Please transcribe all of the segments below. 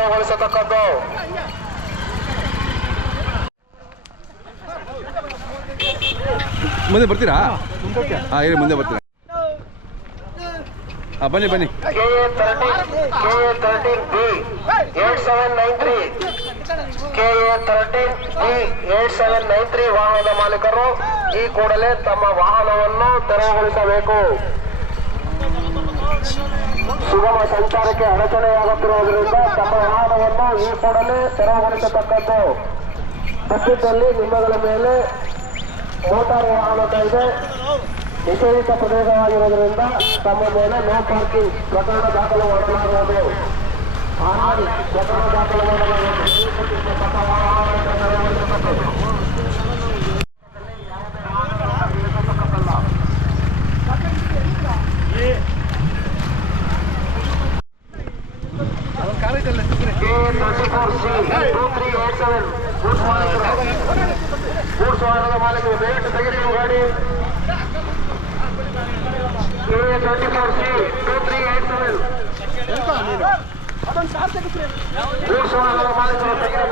ತೆರವುಗೊಳಿಸತಕ್ಕದ್ದು. ಮುಂದೆ ಬರ್ತೀರಾ? ಹಾಂ ಹೇಳಿ, ಮುಂದೆ ಬರ್ತೀನಿ. ಹಾಂ ಬನ್ನಿ ಬನ್ನಿ. KA13B 8793 8793 ವಾಹನದ ಮಾಲೀಕರು ಈ ಕೂಡಲೇ ತಮ್ಮ ವಾಹನವನ್ನು ತೆರವುಗೊಳಿಸಬೇಕು. ಸುಗಮ ಸಂಚಾರಕ್ಕೆ ಅಡಚಣೆಯಾಗುತ್ತಿರುವುದರಿಂದ ತಮ್ಮ ವಾಹನವನ್ನು ಈ ಕೂಡಲೇ ತೆರವುಗೊಳಿಸತಕ್ಕದ್ದು. ಪಕ್ಷದಲ್ಲಿ ನಿಮ್ಮಗಳ ಮೇಲೆ ಮೋಟಾರ್ ವಾಹನ ಕಾಯ್ದೆ ನಿಷೇಧಿತ ಪ್ರದೇಶವಾಗಿರುವುದರಿಂದ ತಮ್ಮ ಮೇಲೆ ನೋ ಪಾರ್ಕಿಂಗ್ ಪ್ರಕರಣ ದಾಖಲು ಮಾಡಲಾಗುವುದು. ಪ್ರಕರಣ ದಾಖಲು ಗೂಡ್ಸ್ ವಾಹನದ ಮಾಲೀಕರು ದಯವಿಟ್ಟು ತೆಗೆದು ಗಾಡಿ. KA24C 2387 ಗೂಡ್ಸ್ ವಾಹನದ ಮಾಲೀಕರು ತೆಗೆದು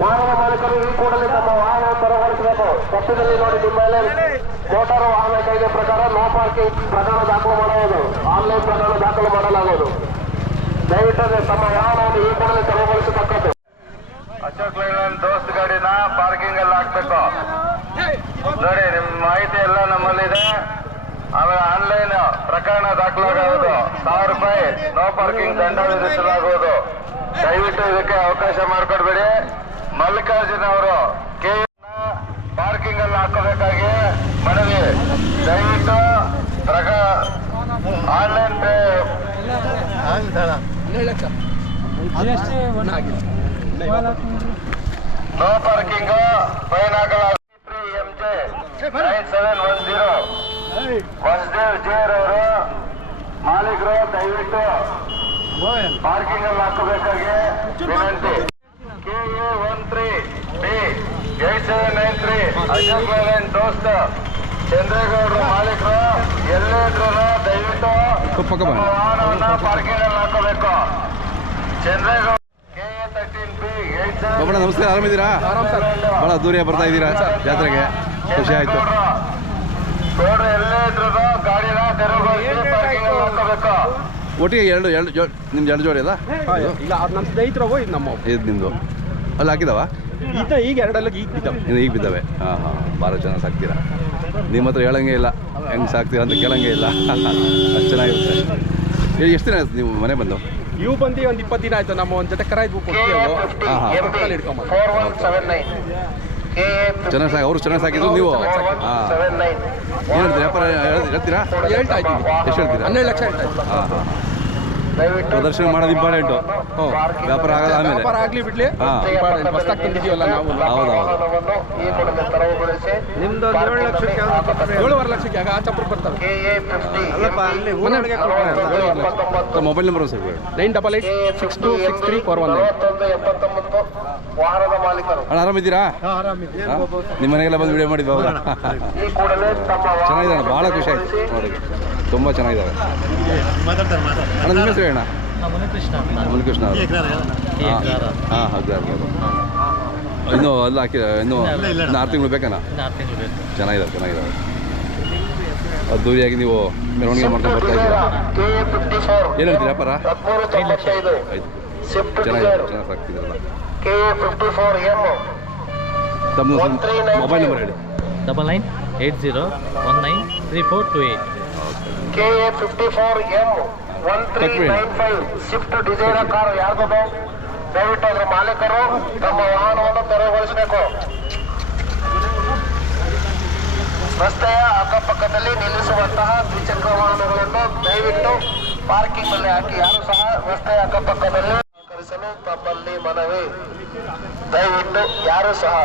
ವಾಹನ ಮಾಲೀಕರು ಈ ಕೂಡಲೇ ತಮ್ಮ ವಾಹನ ತೆರವುಗೊಳಿಸಬೇಕು. ಪಕ್ಷದಲ್ಲಿ ನೋಡಿ ನಿಮ್ಮ ಮೇಲೆ ಮೋಟಾರ್ ವಾಹನ ಕಾಯ್ದೆ ಪ್ರಕಾರ ನೋ ಪಾರ್ಕಿಂಗ್ ಪ್ರಕರಣ ದಾಖಲು ಮಾಡುವುದು, ಆನ್ಲೈನ್ ಪ್ರಕರಣ ದಾಖಲು ಮಾಡಲಾಗುವುದು. ದಯವಿಟ್ಟು ತಮ್ಮ ವಾಹನವನ್ನು ಈ ಕೂಡಲೇ ತೆರವುಗೊಳಿಸತಕ್ಕದ್ದು. ಅಶೋಕ್ ಲೈಲ್ಯಾಂಡ್ ದೋಸ್ತ್ ಗಾಡಿನ ಪಾರ್ಕಿಂಗ್ ಅಲ್ಲಿ ಹಾಕ್ಬೇಕು ನೋಡಿ. ನಿಮ್ ಮಾಹಿತಿ ಎಲ್ಲ ನಮ್ಮಲ್ಲಿದೆ. ಆಮೇಲೆ ಆನ್ಲೈನ್ ಪ್ರಕರಣ ದಾಖಲಾಗುವುದು, 1000 ರೂಪಾಯಿ ನೋ ಪಾರ್ಕಿಂಗ್ ದಂಡ ವಿಧಿಸಲಾಗುವುದು. ದಯವಿಟ್ಟು ಇದಕ್ಕೆ ಅವಕಾಶ ಮಾಡಿಕೊಡ್ಬೇಡಿ. ಮಲ್ಲಿಕಾರ್ಜುನ್ ಅವರು ಪಾರ್ಕಿಂಗ್ ಅಲ್ಲಿ ಹಾಕೋಬೇಕಾಗಿ ಮನವಿ. ದಯವಿಟ್ಟು ಆನ್ಲೈನ್ ನೋ ಪಾರ್ಕಿಂಗ್ ಫೈನ್ ಹಾಕಲಾಗುತ್ತದೆ. MJ 9710 ವಸದೇವ್ ಜೇರ್ ಅವರು ಮಾಲೀಕರು ದಯವಿಟ್ಟು ಪಾರ್ಕಿಂಗ್ ಅಲ್ಲಿ ಹಾಕಬೇಕಾಗಿ ವಿನಂತಿ. KA13B 8793 ಅಶೋಕ್ ಲೈಲ್ಯಾಂಡ್ ದೋಸ್ತ್ ಚಂದ್ರೇಗೌಡರು ಮಾಲೀಕರು ಎಲ್ಲೇ ಇದ್ರು ದಯವಿಟ್ಟು ವಾಹನವನ್ನು ಪಾರ್ಕಿಂಗ್ ಅಲ್ಲಿ ಹಾಕಬೇಕು. ಚಂದ್ರೇಗೌಡ KA13B 8793 ನಮಸ್ಕಾರ, ಆರಾಮಿದ್ದೀರಾ? ಭಾಳ ದೂರ ಬರ್ತಾ ಇದ್ದೀರಾ ಜಾತ್ರೆಗೆ, ಖುಷಿ ಆಯ್ತು. ನೋಡ್ರಿ, ಎಲ್ಲೇ ಇದ್ರು ಗಾಡಿನ ತೆರವುಗೊಳಿಸಿ ಪಾರ್ಕಿಂಗ್ ಅಲ್ಲಿ ಹಾಕಬೇಕು. ಒಟ್ಟಿಗೆ ನಿಮ್ದು ಎರಡು ಜೋಡಿ ಅಲ್ಲ? ಇಲ್ಲ, ಅದು ನಮ್ಮ ಸ್ನೇಹಿತರು, ಇದು ನಮ್ಮ ಇದು ನಿಮ್ಮದು ಅಲ್ಲಿ ಹಾಕಿದಾವ? ಈಗ ಎರಡಲ್ಲ ಈಗ ಬಿದ್ದಾವೆ. ಇನ್ನು ಈಗ ಬಿದ್ದಾವೆ. ಹಾಂ ಹಾಂ, ಭಾಳ ಚೆನ್ನಾಗಿ ಸಾಕ್ತೀರಾ. ನಿಮ್ಮ ಹತ್ರ ಹೇಳಂಗೆ ಇಲ್ಲ, ಹೆಂಗೆ ಸಾಕ್ತೀರಾ ಅಂತ ಕೇಳಂಗೆ ಇಲ್ಲ. ಅಷ್ಟು ಚೆನ್ನಾಗಿರುತ್ತೆ. ಎಷ್ಟು ದಿನ ಆಯ್ತು ನೀವು ಮನೆ ಬಂದು? ಇವು ಬಂದು ಒಂದು 20 ದಿನ ಆಯ್ತು. ನಮ್ಮ ಒಂದು ಜೊತೆ ಕರ ಇದ್ವು ಕೊಡ್ತೀವಿ. ಚೆನ್ನಾಗಿ ಸಾಕಿ, ಅವರು ಚೆನ್ನಾಗಿ ಸಾಕಿದ್ರು, ನೀವು ಹಾಂ ಏನು ಹೇಳ್ತೀರಾ? ವ್ಯಾಪಾರ ಹೇಳ್ತೀರಾ? ಹೇಳ್ತಾ ಇದ್ದೀವಿ. ಎಷ್ಟು ಹೇಳ್ತೀರಾ? 12 ಲಕ್ಷ ಹೇಳ್ತಾ ಇದ್ದೀವಿ. ಹಾಂ ಹಾಂ, ಪ್ರದರ್ಶನ ಮಾಡೋದು ಇಂಪಾರ್ಟೆಂಟು. ವ್ಯಾಪಾರ ಆಗಲ್ಲ ಆಮೇಲೆ. ವ್ಯಾಪಾರ ಆಗಲಿ ಬಿಡಲಿ, ಇಂಪಾರ್ಟೆಂಟ್. ಹೊಸ್ದಾಗಿ ತಂದಿದ್ದೀವಲ್ಲ ನಾವು. ಹೌದೌದು. ನಿಮ್ದು 7 ಲಕ್ಷಕ್ಕೆ 7.5 ಲಕ್ಷಕ್ಕೆ ಆಗ ಆ ಚಪ್ಪರು ಬರ್ತವೆ. Mobile number sir 9886263419. ವಾಹನದ ಮಾಲೀಕರು ಅಣ್ಣ ಆರಾಮಿದ್ದೀರಾ? ನಿಮ್ಮ ಮನೆಗೆಲ್ಲ ಬಂದು ವಿಡಿಯೋ ಮಾಡಿದ್ದು ಹೌದಾ? ಚೆನ್ನಾಗಿದ್ದಾನೆ, ಭಾಳ ಖುಷಿ ಆಯ್ತು ನೋಡಿ, ತುಂಬ ಚೆನ್ನಾಗಿದ್ದಾವೆ. ಅಣ್ಣ ನಿಮ್ಮ ಹೆಸರು ಅಣ್ಣ? ಮುನಿಕೃಷ್ಣ ಅವರು. ಹಾಂ ಹೌದು. ಇನ್ನೂ ಅಲ್ಲ ಹಾಕಿ ಇನ್ನೂ 6 ತಿಂಗಳು ಬೇಕಣ್ಣ? ಚೆನ್ನಾಗಿದ್ದಾವೆ. ಅದ್ದೂರಿಯಾಗಿ ನೀವು ಮೆರವಣಿಗೆ ಮಾಡ್ಕೊಂಡು ಬರ್ತಾ ಇದ್ದೀರಾ. ಏನು ಹೇಳ್ತೀರಿ ವ್ಯಾಪಾರ? 1395 ಚೆನ್ನಾಗಿ ಸಾಕ್ತಿದ್ರಲ್ಲ. KA54M ತಮ್ಮದು ಮೊಬೈಲ್ ನಂಬರ್ ಹೇಳಿ. 9980193428. KA54M 1395 ಸ್ವಿಫ್ಟ್ ಡಿಸೈರ್ ಕಾರು ಯಾರ್ದು? ದಯವಿಟ್ಟು ಅದರ ಮಾಲೀಕರು ತಮ್ಮ ವಾಹನವನ್ನು ತೆರವುಗೊಳಿಸಬೇಕು. ರಸ್ತೆಯ ಅಕ್ಕಪಕ್ಕದಲ್ಲಿ ನಿಲ್ಲಿಸುವಂತಹ ದ್ವಿಚಕ್ರ ವಾಹನಗಳನ್ನು ದಯವಿಟ್ಟು ಪಾರ್ಕಿಂಗ್ ನಲ್ಲಿ ಹಾಕಿ. ಯಾರು ಸಹ ರಸ್ತೆಯ ಅಕ್ಕಪಕ್ಕದಲ್ಲಿ ತಮ್ಮಲ್ಲಿ ಮನವಿ, ದಯವಿಟ್ಟು ಯಾರು ಸಹ